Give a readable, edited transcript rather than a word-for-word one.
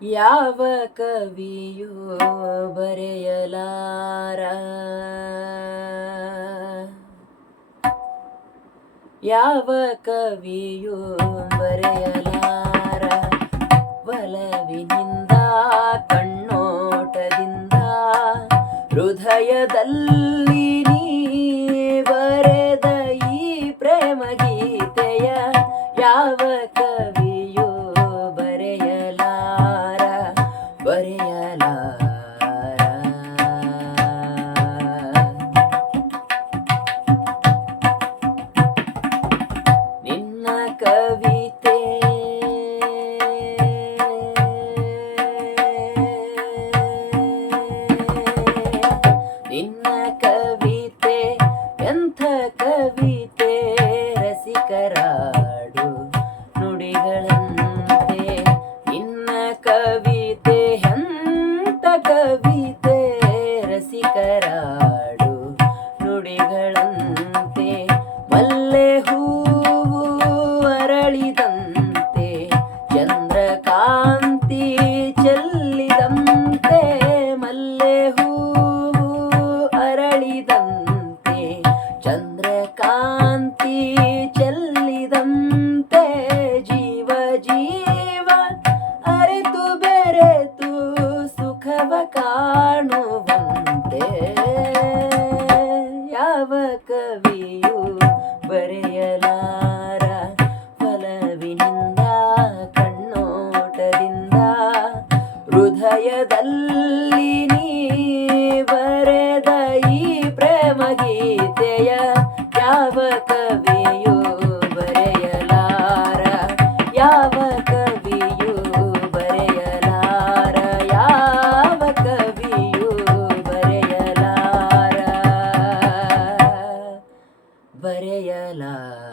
ಯಾವ ಕವಿಯೂ ಬರೆಯಲಾರ, ಯಾವ ಕವಿಯೂ ಬರೆಯಲಾರ. ಒಲವಿನಿಂದ ಕಣ್ಣೋಟದಿಂದ ಹೃದಯದಲ್ಲಿ ನೀ ಬರೆದ ಈ ಪ್ರೇಮ ಗೀತೆಯ ಯಾವ ಕವಿಯೂ ಬರೆಯಲಾರ, ಬರೆಯಲಾರ. ನಿನ್ನ ಕವಿತೆ ನಿನ್ನ ಕವಿತೆ ಎಂಥ ಕವಿತೆ, ರಸಿಕರಾಡು ನುಡಿಗಳಂತೆ. ನಿನ್ನ ಕವಿತೆ ಎಂಥ ಕವಿತೆ, ರಸಿಕರಾಡು ನುಡಿಗಳಂತೆ. ಮಲ್ಲೆ ಹೂವು ಅರಳಿದಂತೆ, ಚಂದ್ರಕಾಂತಿ ಚೆಲ್ಲಿದಂತೆ. ಮಲ್ಲೆ ಹೂವು ಅರಳಿದಂತೆ, ಚಂದ್ರಕಾಂತಿ ಚೆಲ್ಲಿದಂತೆ. ಜೀವ ಜೀವ ಅರೆತು ಬೆರೆತು ಸುಖವ ಕಾಣುವಂತೆ. ಯಾವ ಕವಿಯೂ ಬರೆಯಲಾರ, ಒಲವಿನಿಂದ ಕಣ್ಣೋಟದಿಂದ ಹೃದಯದಲ್ಲಿ ನೀ ಬರೆದ ಈ ಪ್ರೇಮ ಗೀತೆಯ ಯಾವ ಕವಿಯೂ ಬರೆಯಲಾರ, ಯಾವ ಕವಿಯೂ ಬರೆಯಲಾರ, ಯಾವ ಕವಿಯೂ ಬರೆಯಲಾರ, ಬರೆಯಲಾರ.